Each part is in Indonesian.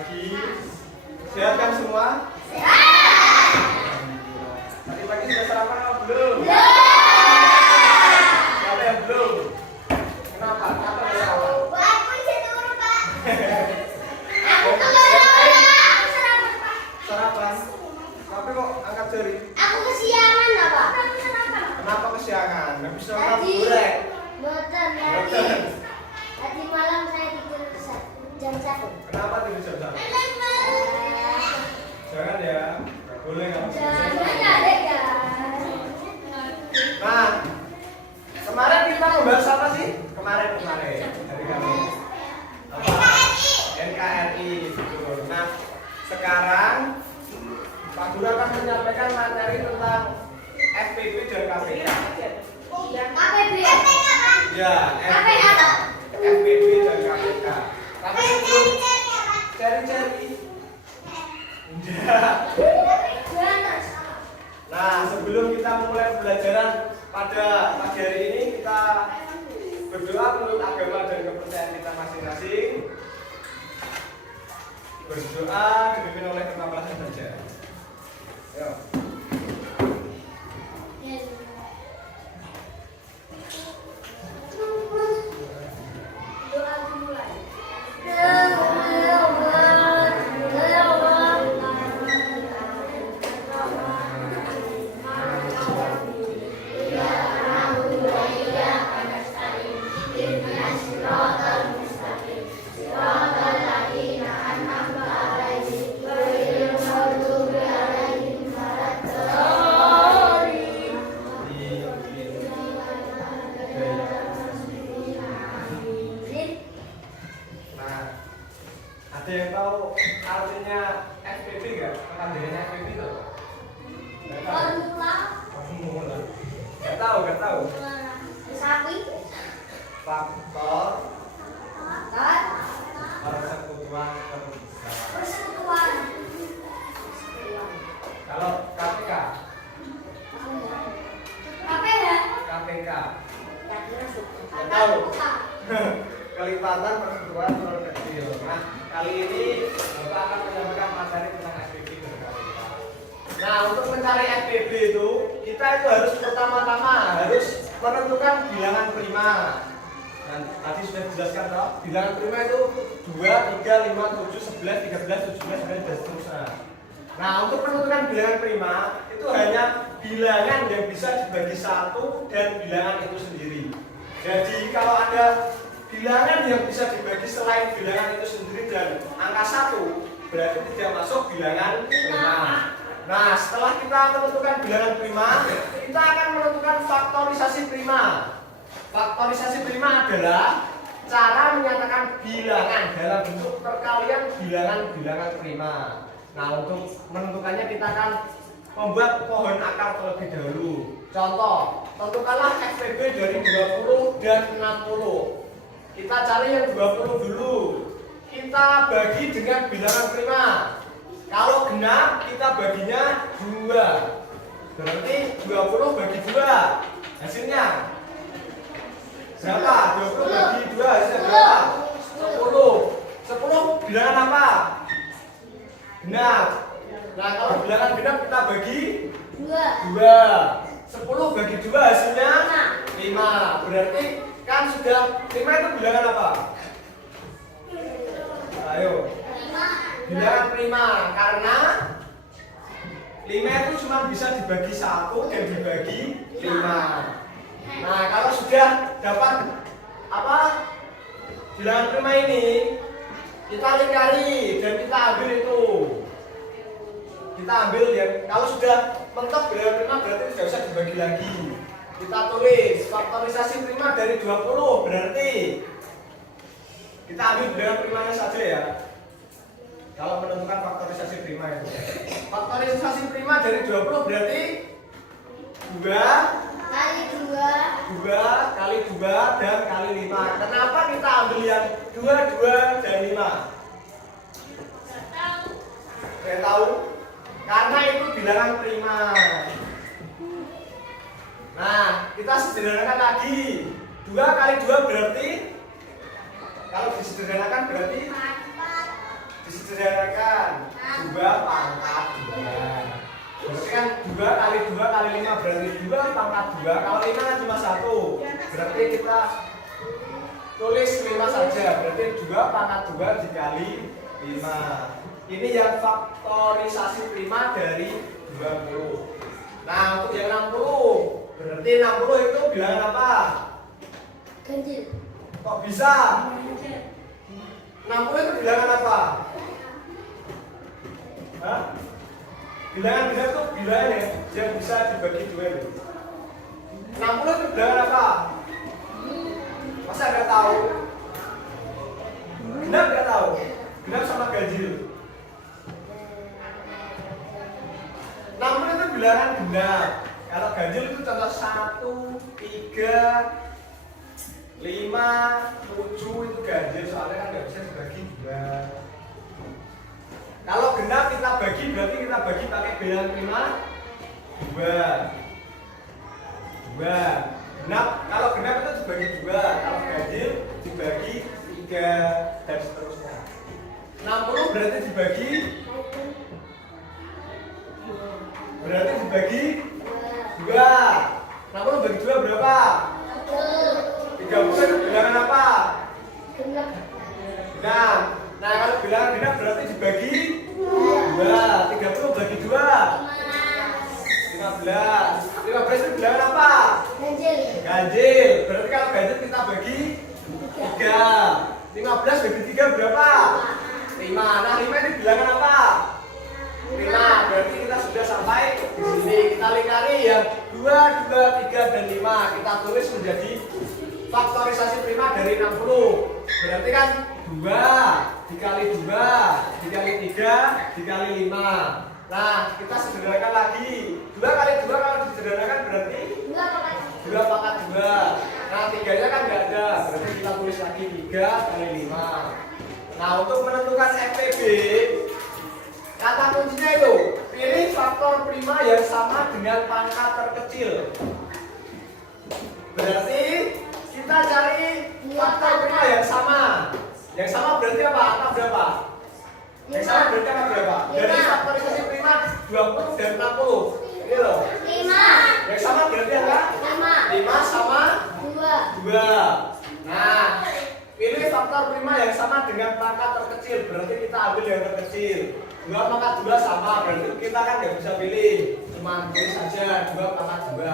pagi. Sehat kan semua? Sehat. Tadi pagi sudah sarapan apa belum? Belum. Siapa yang belum? Kenapa? Kenapa nggak sarapan? Aku turun, Pak. Aku sarapan, Pak. Sarapan? Tapi kok angkat jari? Aku kesiangan, Pak. Kenapa kesiangan? Nggak bisa makan Tadi. goreng. Betul, Betul. Tadi malam saya tidur jam 1. Kenapa tidur jam 1? Jangan ya, nggak boleh nggak bisa. Nah, kemarin kita membahas apa sih? Kemarin dari kami apa? NKRI. Betul. Nah, sekarang Pak Guru akan menyampaikan materi tentang FPB dan KPK. KPB. Ya, KPK. FPB dan KPK. Tapi sebelum cari-cari. Nah, sebelum kita memulai pembelajaran pada pagi hari ini, kita berdoa menurut agama dan kepercayaan kita masing-masing. Berdoa dipimpin oleh Ketua Kelas saja. Ayo. Doa dimulai. Nah, ada yang tahu artinya FPB nggak? Kepanjangannya FPB itu? Nggak tahu. Formula. Nggak tahu. Sapi. Faktor persekutuan kebesaran. Persekutuan. Kalau KPK, KPK, nggak tahu. Kelipatan persekutuan terlalu kecil. Nah, kali ini Bapak akan menyampaikan materi tentang FPB dan KPK. Nah, untuk mencari FPB itu, kita itu harus pertama-tama harus menentukan bilangan prima. Dan tadi sudah dijelaskan toh, bilangan prima itu 2, 3, 5, 7, 11, 13, 17, 19, dan seterusnya. Nah, untuk menentukan bilangan prima itu hanya bilangan yang bisa dibagi 1 dan bilangan itu sendiri. Jadi kalau ada bilangan yang bisa dibagi selain bilangan itu sendiri dan angka 1, berarti tidak masuk bilangan prima. Nah, setelah kita menentukan bilangan prima, kita akan menentukan faktorisasi prima. Faktorisasi prima adalah cara menyatakan bilangan dalam bentuk perkalian bilangan-bilangan prima. Nah, untuk menentukannya kita akan membuat pohon akar terlebih dahulu. Contoh, tentukanlah FPB dari 20 dan 60. Kita cari yang 20 dulu. Kita bagi dengan bilangan prima. Kalau genap, kita baginya 2. Berarti 20 bagi 2. Hasilnya berapa? 20 bagi 2 hasilnya berapa? 10. 10 bilangan apa? Genap. Nah, kalau bilangan genap kita bagi 2. 10 bagi 2 hasilnya 5. Berarti kan sudah 5 itu bilangan apa? Ayo. Bilangan prima karena 5 itu cuma bisa dibagi 1 dan dibagi 5. Nah, kalau sudah dapat apa? Bilangan prima ini, kita lingkari dan kita ambil itu. Kita ambil yang kalau sudah mentok bilangan prima berarti tidak usah dibagi lagi. Kita tulis faktorisasi prima dari 20 berarti kita ambil bilangan primanya saja ya. Kalau menentukan faktorisasi prima itu. Faktorisasi prima dari 20 berarti 2 kali 2 dan kali 5. Kenapa kita ambil yang 2 dan 5? Saya tahu. Karena itu bilangan prima. Nah, kita sederhanakan lagi. 2 kali 2 berarti, kalau disederhanakan berarti disederhanakan 2 pangkat 2. Berarti kan 2 kali 2 kali 5 berarti 2 pangkat 2. Kalau 5 kan cuma 1. Berarti kita tulis 5 saja. Berarti 2 pangkat 2 dikali 5. Ini yang faktorisasi prima dari 20. Nah, untuk yang 60. Berarti 60 itu bilangan apa? Ganjil. Kok bisa? 60 itu bilangan apa? Hah? Bilangan bisa itu bilangan yang bisa dibagi 2 itu. 60 itu bilangan apa? Masa nggak tahu? Genap nggak tahu? Genap sama ganjil. 60 itu bilangan genap. Kalau ganjil itu contoh 1, 3, 5, 7 itu ganjil, soalnya kan nggak bisa dibagi 2. Kalau genap kita bagi, berarti kita bagi pakai bilangan prima 2. Genap, kalau genap itu dibagi 2, kalau ganjil dibagi 3 dan seterusnya. 60 berarti dibagi 2. 60 bagi 2 berapa? 30 itu bilangan apa? Genap. Genap. Nah, kalau bilangan genap berarti dibagi 2. 30 bagi 2 15. 15 itu bilangan apa? Ganjil. Ganjil. Berarti kalau ganjil kita bagi 3. 15 bagi 3 berapa? 5. Nah, 5 ini bilangan apa? 5. Berarti kita sudah sampai di sini. Kita lingkari yang 2, 2, 3 dan 5. Kita tulis menjadi faktorisasi prima dari 60. Berarti kan 2 dikali 2 dikali 3 dikali 5. Nah, kita sederhanakan lagi. 2 kali 2 kalau disederhanakan berarti 2 pangkat 2. Nah, 3-nya kan nggak ada. Berarti kita tulis lagi 3 kali 5. Nah, untuk menentukan FPB, kata kuncinya itu pilih faktor prima yang sama dengan pangkat terkecil. Berarti kita cari faktor prima yang sama. Yang sama berarti apa? Angka berapa? Yang sama berarti angka berapa? Dari faktorisasi prima 20 dan 60. Ini loh. 5. Yang sama berarti angka 5 sama 2. Nah, pilih faktor prima yang sama dengan pangkat terkecil. Berarti kita ambil yang terkecil. 2 pangkat 2 sama. Berarti kita kan nggak bisa pilih. Cuma pilih saja 2 pangkat 2.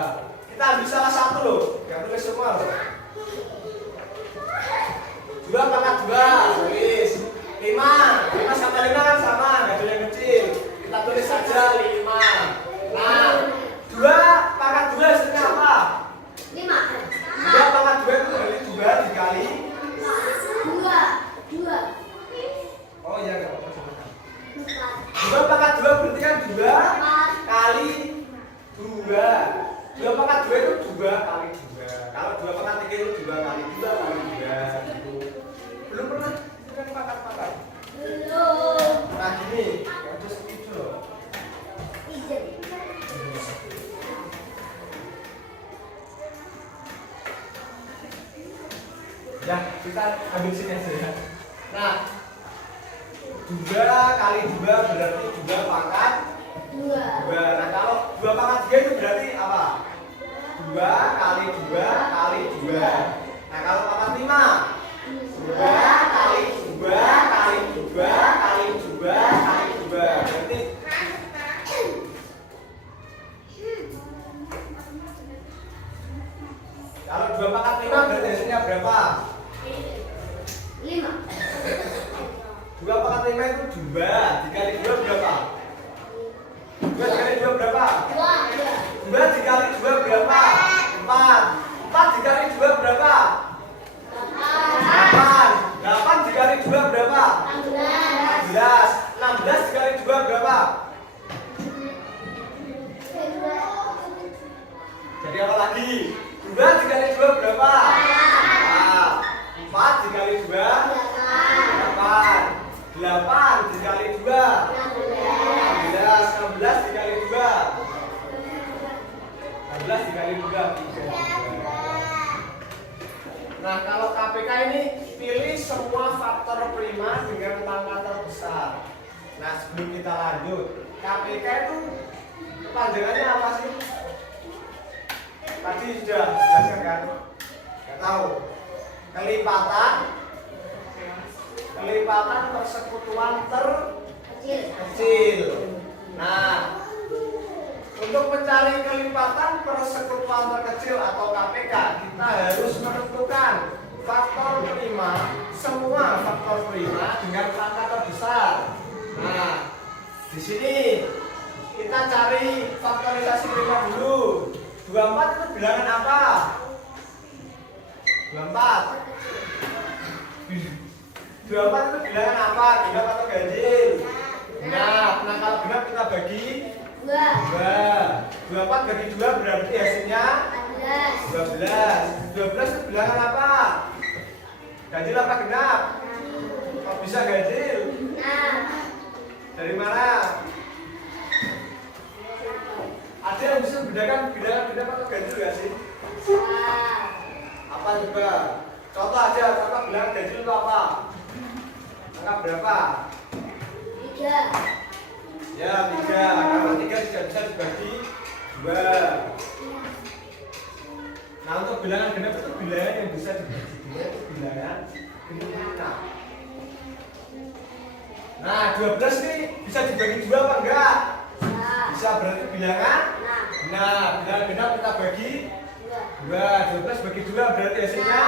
Kita ambil salah satu loh. Nggak tulis semua loh. 2 pangkat 2 tulis 5 sama 5 kan sama, nggak ada yang kecil. Kita tulis saja 5. Nah, 2 pangkat 2 hasilnya apa? 2 pangkat 2 itu dari 2 dikali 2. Oh iya, nggak apa-apa. 2 pangkat 2 berarti kan 2 kali 2. 2 pangkat 2 itu 2 kali 2. Kalau 2 pangkat 3 itu 2 kali 2 kali 2 gitu. Belum pernah kan pangkat-pangkat? Belum. Nah gini, harus itu loh. Ya, kita ambil sini aja ya. Nah, 2 kali 2 berarti 2 pangkat 2. Nah, kalau 2 pangkat 3 itu berarti apa? 2 kali 2 kali 2. Nah, kalau pangkat 5 2 kali 2 kali 2 kali 2 kali 2. Berarti kalau 2 pangkat 5 berarti hasilnya berapa? 5. 2 pangkat 5 itu 2 dikali 2 berapa? 2 dikali 2 berapa? 2 dikali 2 berapa? 4. 4 dikali 2 berapa? 8. 8 dikali 2 berapa? 16. 16 dikali 2 berapa? Jadi apa lagi? 2 dikali 2 berapa? 4 dikali 2 8. 8 dikali 2 16. 16 dikali 2 16 dikali 2 3. Nah, kalau KPK ini pilih semua faktor prima dengan pangkat terbesar. Nah, sebelum kita lanjut, KPK itu kepanjangannya apa sih? Tadi sudah jelaskan kan? Nggak tahu. Kelipatan persekutuan terkecil. Nah, untuk mencari kelipatan persekutuan terkecil atau KPK, kita harus menentukan faktor prima, semua faktor prima dengan angka terbesar. Nah, di sini kita cari faktorisasi prima dulu. 24 itu bilangan apa? 24 itu bilangan apa? Genap atau ganjil? Genap. Nah, kalau genap kita bagi 2. 24 bagi 2 berarti hasilnya 12. 12 itu bilangan apa? Ganjil apa genap? Kok bisa ganjil? Dari mana? Ada yang bisa membedakan bilangan genap atau ganjil gak sih? Apa coba? Contoh aja, contoh bilangan ganjil itu apa? Angka berapa? 3. Ya, 3. Karena 3 tidak bisa dibagi 2. Nah, untuk bilangan genap itu bilangan yang bisa dibagi 2 itu bilangan genap. Nah, 12 nih bisa dibagi 2 apa enggak? Bisa, berarti bilangan. Nah, bilangan genap kita bagi 2. 12 bagi 2 berarti hasilnya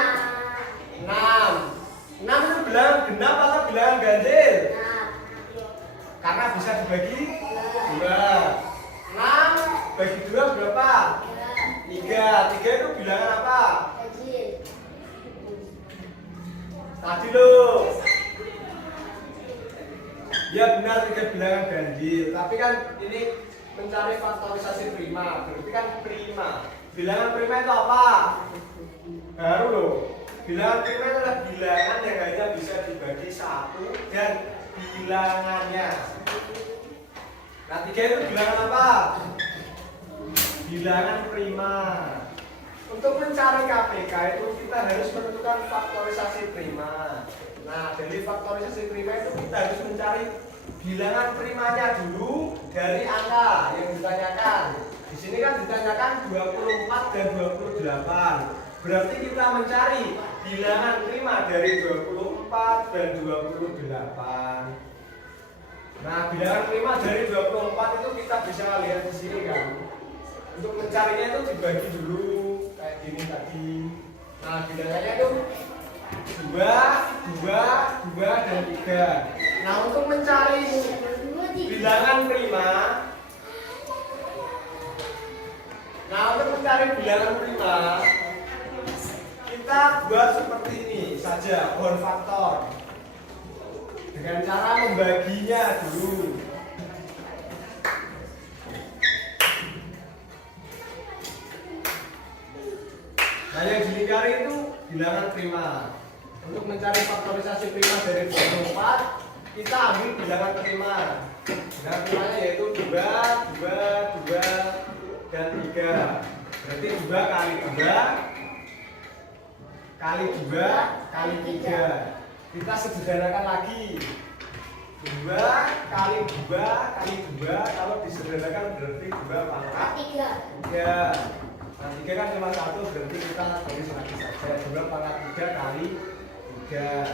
6. 6 itu bilangan genap atau bilangan ganjil? Karena bisa dibagi 2. 6 bagi 2 berapa? 3. 3 itu bilangan apa? Tadi loh. Ya benar, 3 bilangan ganjil. Tapi kan ini mencari faktorisasi prima, berarti kan prima. Bilangan prima itu apa? Baru loh. Bilangan prima itu adalah bilangan yang hanya bisa dibagi 1 dan bilangannya. Nah, 3 itu bilangan apa? Bilangan prima. Untuk mencari KPK itu kita harus menentukan faktorisasi prima. Nah, dari faktorisasi prima itu kita harus mencari bilangan primanya dulu dari angka yang ditanyakan. Di sini kan ditanyakan 24 dan 28. Berarti kita mencari bilangan prima dari 24 dan 28. Nah, bilangan prima dari 24 itu kita bisa lihat di sini kan. Untuk mencarinya itu dibagi dulu kayak gini tadi. Nah, bilangannya itu 2, dan 3. Nah, untuk mencari bilangan prima, kita buat seperti ini saja, pohon faktor. Dengan cara membaginya dulu. Nah, yang dilingkari itu bilangan prima. Untuk mencari faktorisasi prima dari 24, kita ambil bilangan prima. Bilangan primanya yaitu 2, dan 3. Berarti 2 kali 2 kali 2 kali 3. Kita sederhanakan lagi. 2 kali 2 kali 2, kalau disederhanakan berarti 2 pangkat 3. Nah, 3 kan cuma 1, berarti kita tulis lagi saja 2 pangkat 3 kali 3.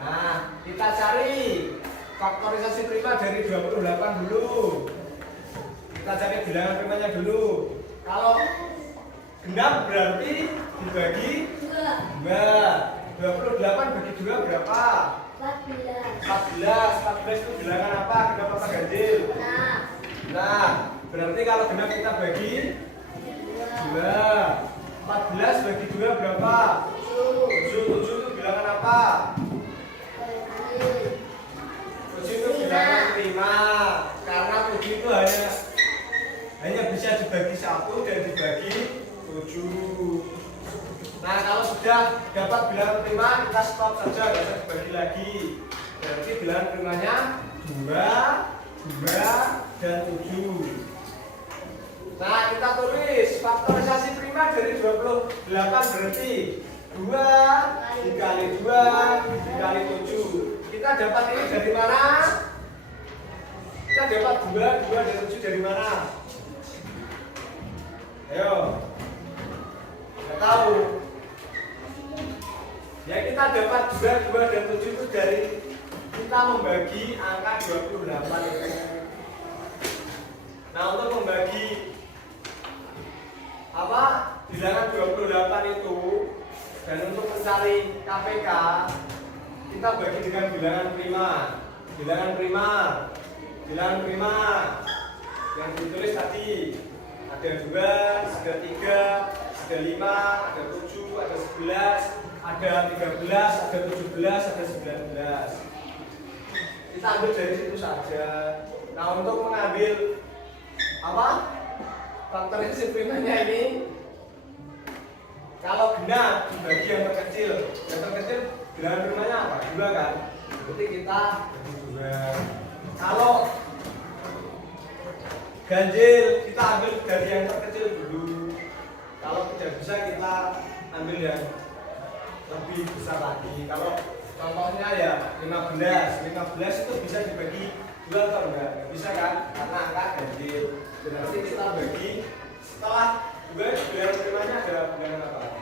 Nah, kita cari faktorisasi prima dari 28 dulu. Kita cari bilangan primanya dulu. Kalau genap berarti dibagi 2. 28 bagi 2 berapa? 14 itu bilangan apa? Genap apa ganjil? Nah, berarti kalau genap kita bagi 2. 14 bagi 2 berapa? 7 itu bilangan apa? 7 itu bilangan prima. Karena 7 itu hanya bisa dibagi 1 dan dibagi 7. Nah, kalau sudah dapat bilangan prima, kita stop saja, tidak usah dibagi lagi. Berarti bilangan primanya 2, dan 7. Nah, kita tulis faktorisasi prima dari 28 berarti 2 dikali 2 dikali 7. Kita dapat ini dari mana? dapat 2 dan 7 dari mana? Ayo. Nggak tahu. Ya kita dapat 2 dan 7 itu dari kita membagi angka 28 itu. Nah, untuk membagi apa bilangan 28 itu dan untuk mencari KPK kita bagi dengan bilangan prima. Bilangan prima yang ditulis tadi ada 2, ada 3, ada 5, ada 7, ada 11, ada 13, ada 17, ada 19. Kita ambil dari situ saja. Nah, untuk mengambil apa faktorisasi primanya ini, kalau genap dibagi yang terkecil bilangan primanya apa? 2 kan? Berarti kita bagi 2. Kalau ganjil kita ambil dari yang terkecil dulu. Kalau tidak bisa kita ambil yang lebih besar lagi. Kalau contohnya ya 15 itu bisa dibagi 2 atau enggak? Bisa kan? Karena angka ganjil. Berarti kita bagi setelah 2 bilangan primanya ada bilangan apa?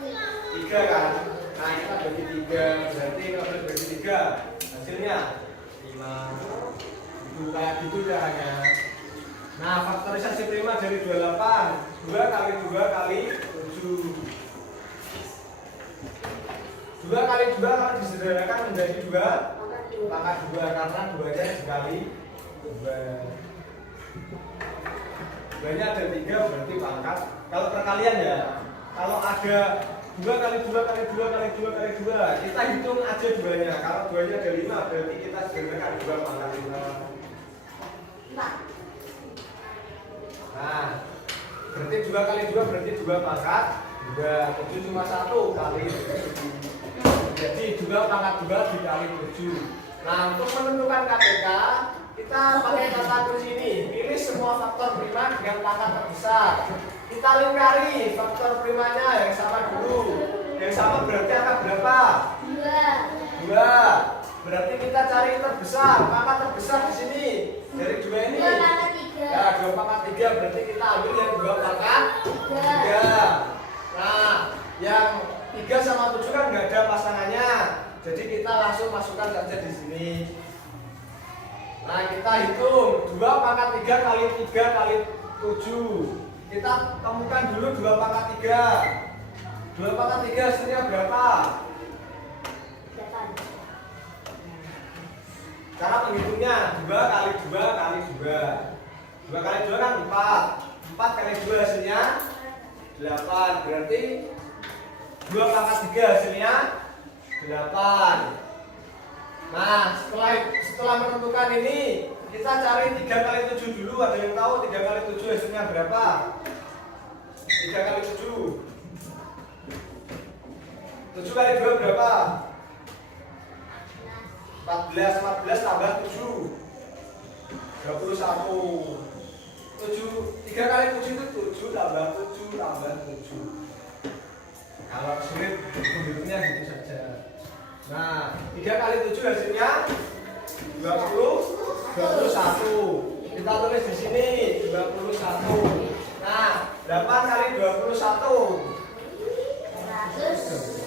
3 kan? Nah, kita bagi 3, berarti kalau bagi 3 hasilnya 5. Itu kayak gitu caranya. Nah, faktorisasi prima dari 28, 2 kali 2 kali 7. 2 kali 2 kalau disederhanakan menjadi 2 pangkat 2 karena 2-nya dikali 2. 2-nya ada 3 berarti pangkat. Kalau perkalian ya, kalau ada 2 kali 2 kali 2 kali 2 kali 2, kita hitung aja 2-nya. Kalau 2-nya ada 5 berarti kita sederhanakan 2 pangkat 5. Nah, berarti 2 kali 2 berarti 2 pangkat 2. 7 cuma 1 kali 7. Jadi 2 pangkat 2 dikali 7. Nah, untuk menentukan KPK, kita pakai tata kunci ini. Pilih semua faktor prima dengan pangkat terbesar. Kita lingkari faktor primanya yang sama dulu. Yang sama berarti akan berapa? 2. Berarti kita cari terbesar. Pangkat terbesar di sini. Dari 2 ini. 2 pangkat 3. Ya, 2 pangkat 3 berarti kita ambil yang 2 pangkat 3. Nah, yang 3 sama 7 kan nggak ada pasangannya. Jadi kita langsung masukkan saja di sini. Nah, kita hitung 2 pangkat 3 kali 3 kali 7. Kita temukan dulu 2 pangkat 3. 2 pangkat 3 hasilnya berapa? 8. Cara menghitungnya 2 kali 2 kali 2. 2 kali 2 kan 4. 4 kali 2 hasilnya 8. Berarti 2 pangkat 3 hasilnya 8. Nah, setelah menentukan ini, kita cari 3 kali 7 dulu. Ada yang tahu 3 kali 7 hasilnya berapa? 3 kali 7. 7 kali 2 berapa? 14 tambah 7 21. 3 kali 7 itu 7 tambah 7 tambah 7. Kalau sulit menghitungnya gitu saja. Nah, 3 kali 7 hasilnya 21. Kita tulis di sini 21. Nah, 8 kali 21. 100.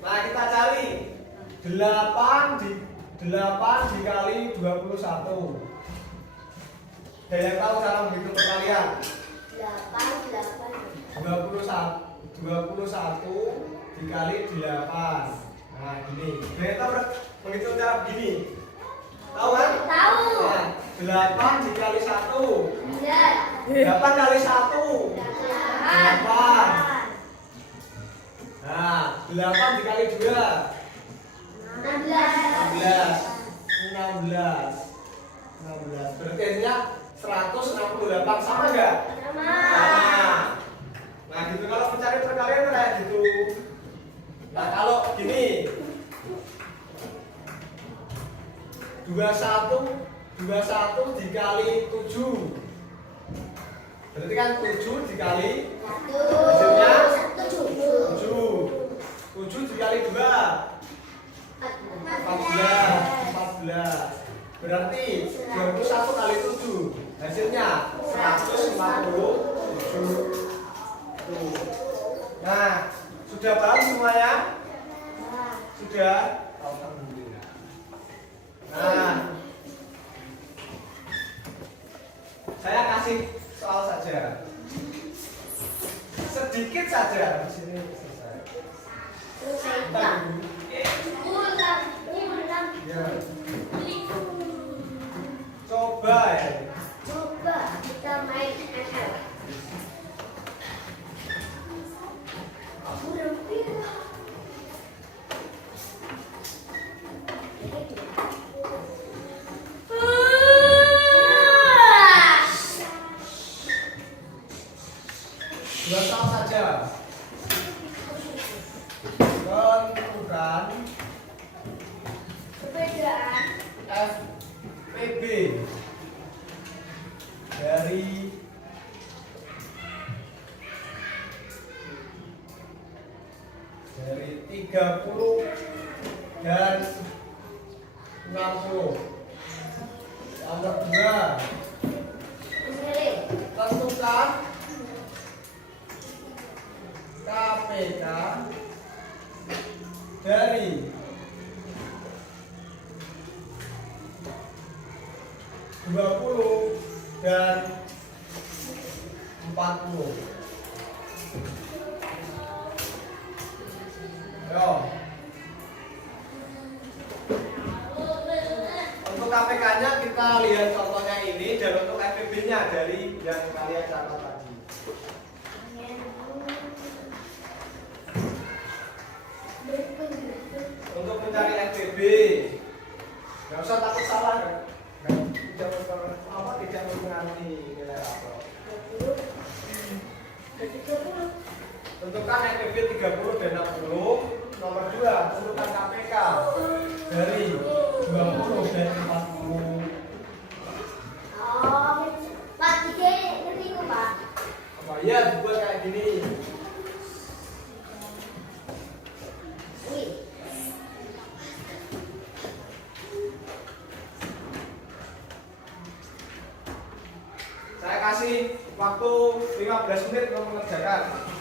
Nah, kita cari 8 dikali 21. Ada yang tahu cara menghitung perkalian? 21 dikali 8. Nah, gini. Ada yang tahu menghitung cara begini? Tahu kan? Tahu. Nah, 8 dikali 1. 8 kali 1. 8. Nah, 8 dikali 2. 16. Berarti hasilnya 168. Sama enggak? Nah, gitu kalau mencari perkalian kayak gitu. Nah, kalau gini 21 dikali 7. Berarti kan 7 dikali hasilnya 7. 7 dikali 2 14. Berarti 21 kali 7 hasilnya 157. Tuh. Nah, sudah paham semuanya? Sudah? Alhamdulillah. Nah, saya kasih soal saja. Sedikit saja. Di sini selesai. Ya. Coba ya. Coba kita main ML. Aku rempir. Dua soal saja. Tentukan Perbedaan FPB dari dari 30 dan 60. Nomor 2. sendiri. Tentukan KPK dari 20 dan 40. Ayo. Untuk KPK-nya kita lihat contohnya ini, dan untuk FPB-nya dari yang kalian catat tadi. Untuk mencari FPB, nggak usah takut salah kan? Tidak mengerti nilai rapor. Tentukan FPB 30 dan 60. Nomor 2, tentukan KPK dari 20 dan 40. Oh, Pak, tiga ngerti kok, Pak. Apa ya dibuat kayak gini? Wih. Saya kasih waktu 15 menit untuk mengerjakan.